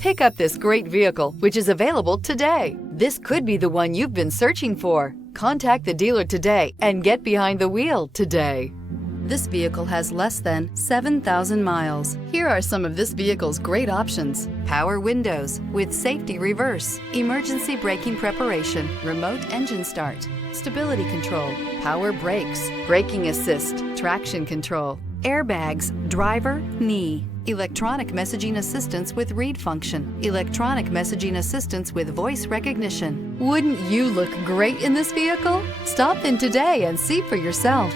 Pick up this great vehicle, which is available today. This could be the one you've been searching for. Contact the dealer today and get behind the wheel today. This vehicle has less than 7,000 miles. Here are some of this vehicle's great options: power windows with safety reverse, emergency braking preparation, remote engine start, stability control, power brakes, braking assist, traction control, airbags, driver, knee, electronic messaging assistance with read function, electronic messaging assistance with voice recognition. Wouldn't you look great in this vehicle? Stop in today and see for yourself.